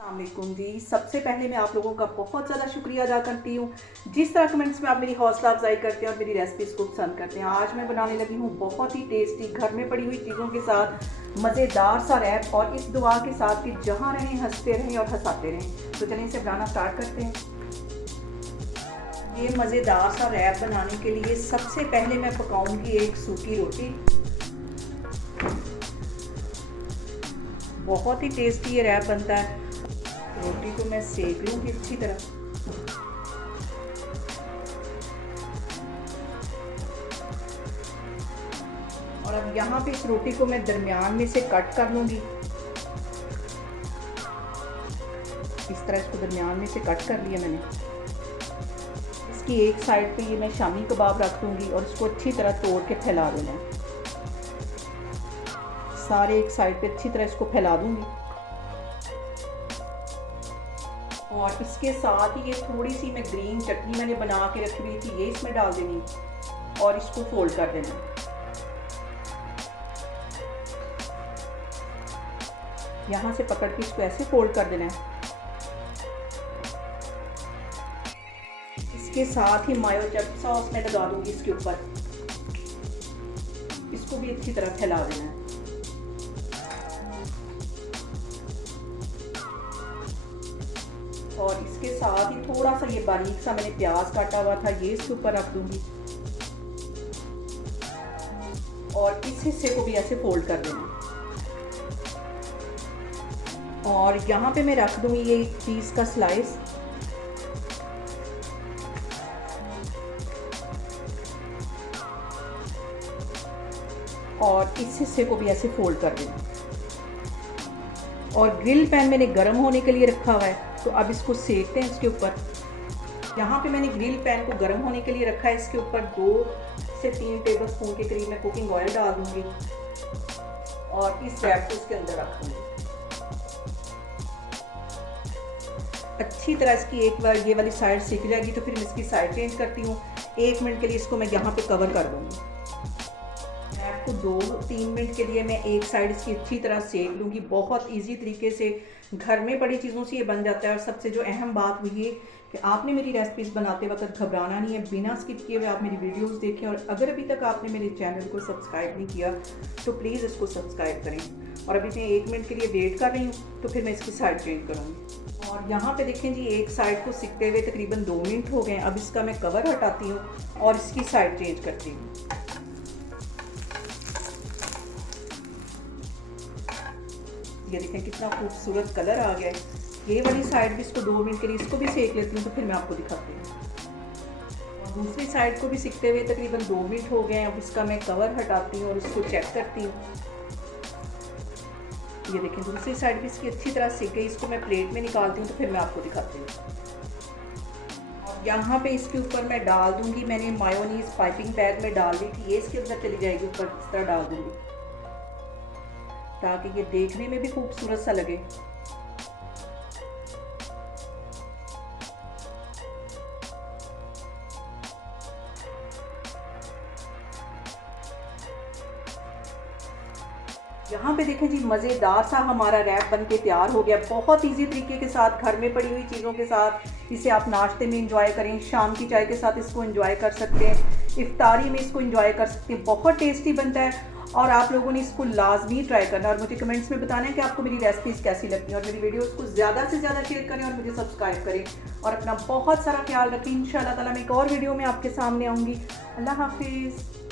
अस्सलामुअलैकुम जी। सबसे पहले मैं आप लोगों का बहुत ज़्यादा शुक्रिया अदा करती हूँ जिस तरह कमेंट्स में आप मेरी हौसला अफजाई करते हैं और मेरी रेसिपीज़ को पसंद करते हैं। आज मैं बनाने लगी हूँ बहुत ही टेस्टी घर में पड़ी हुई चीज़ों के साथ मज़ेदार सा रैप, और इस दुआ के साथ कि जहाँ रहें हंसते रहें और हंसाते रहें। तो चलिए इसे बनाना स्टार्ट करते हैं। ये मज़ेदार सा रैप बनाने के लिए सबसे पहले मैं पकाऊंगी एक सूखी रोटी। बहुत ही टेस्टी ये रैप बनता है। रोटी को मैं सेक लूँगी अच्छी तरह। और अब यहाँ पे इस रोटी को मैं दरमियान में से कट कर लूँगी। इस तरह इसको दरमियान में से कट कर लिया मैंने। इसकी एक साइड पे ये मैं शामी कबाब रख दूँगी और इसको अच्छी तरह तोड़ के फैला देना है। सारे एक साइड पे अच्छी तरह इसको फैला दूँगी। और इसके साथ ही ये थोड़ी सी मैं ग्रीन चटनी मैंने बना के रखी हुई थी, ये इसमें डाल देनी और इसको फोल्ड कर देना। यहाँ से पकड़ के इसको ऐसे फोल्ड कर देना है। इसके साथ ही मायो चट सॉस मैं लगा दूंगी इसके ऊपर। इसको भी अच्छी तरह फैला देना है। और इसके साथ ही थोड़ा सा ये बारीक सा मैंने प्याज काटा हुआ था, ये इसके ऊपर रख दूंगी और इस हिस्से को भी ऐसे फोल्ड कर देना। और यहाँ पे मैं रख दूंगी ये चीज़ का स्लाइस। और इस हिस्से को भी ऐसे फोल्ड कर देना। और ग्रिल पैन मैंने गर्म होने के लिए रखा हुआ है, तो अब इसको सेकते हैं इसके ऊपर। यहाँ पे मैंने ग्रिल पैन को गर्म होने के लिए रखा है। इसके ऊपर 2 से 3 टेबलस्पून के करीब मैं कुकिंग ऑयल डाल दूँगी और इस रैप को इसके अंदर रख दूँगी। अच्छी तरह इसकी एक बार ये वाली साइड सीख जाएगी तो फिर मैं इसकी साइड चेंज करती हूँ। 1 मिनट के लिए इसको मैं यहाँ पे कवर कर दूँगी। रैप को 2-3 मिनट के लिए मैं एक साइड इसकी अच्छी तरह सेक लूँगी। बहुत ईजी तरीके से घर में पड़ी चीज़ों से ये बन जाता है। और सबसे जो अहम बात हुई है कि आपने मेरी रेसिपीज़ बनाते वक्त घबराना नहीं है, बिना स्किप किए हुए आप मेरी वीडियोस देखें। और अगर अभी तक आपने मेरे चैनल को सब्सक्राइब नहीं किया तो प्लीज़ इसको सब्सक्राइब करें। और अभी मैं 1 मिनट के लिए वेट कर रही हूँ, तो फिर मैं इसकी साइड चेंज करूँगी। और यहाँ पे देखें जी, एक साइड को सिकते हुए तकरीबन 2 मिनट हो गए। अब इसका मैं कवर हटाती हूँ और इसकी साइड चेंज करती हूँ। ये देखें कितना खूबसूरत कलर आ गया है। ये वाली साइड भी इसको 2 मिनट के लिए इसको भी सेक लेती हूँ, तो फिर मैं आपको दिखाती हूँ। और दूसरी साइड को भी सिकते हुए तकरीबन 2 मिनट हो गए हैं। अब इसका मैं कवर हटाती हूँ और इसको चेक करती हूँ। ये देखें दूसरी साइड भी इसकी अच्छी तरह सिक गई। इसको मैं प्लेट में निकालती हूँ, तो फिर मैं आपको दिखाती हूँ। और यहाँ पे इसके ऊपर मैं डाल दूँगी, मैंने मायोनीज पाइपिंग बैग में डाल दी थी, ये इसके अंदर चली जाएगी ऊपर। इस तरह डाल दूँगी ताकि ये देखने में भी खूबसूरत सा लगे। यहाँ पे देखें जी, मज़ेदार सा हमारा रैप बन के तैयार हो गया। बहुत इजी तरीके के साथ घर में पड़ी हुई चीज़ों के साथ इसे आप नाश्ते में इंजॉय करें, शाम की चाय के साथ इसको इंजॉय कर सकते हैं, इफ्तारी में इसको इंजॉय कर सकते हैं। बहुत टेस्टी बनता है और आप लोगों ने इसको लाजमी ट्राई करना और मुझे कमेंट्स में बताना है कि आपको मेरी रेसिपीज़ कैसी लगती हैं। और मेरी वीडियोस को ज़्यादा से ज़्यादा शेयर करें और मुझे सब्सक्राइब करें और अपना बहुत सारा ख्याल रखें। इंशाल्लाह ताला मैं एक और वीडियो में आपके सामने आऊँगी। अल्लाह हाफिज़।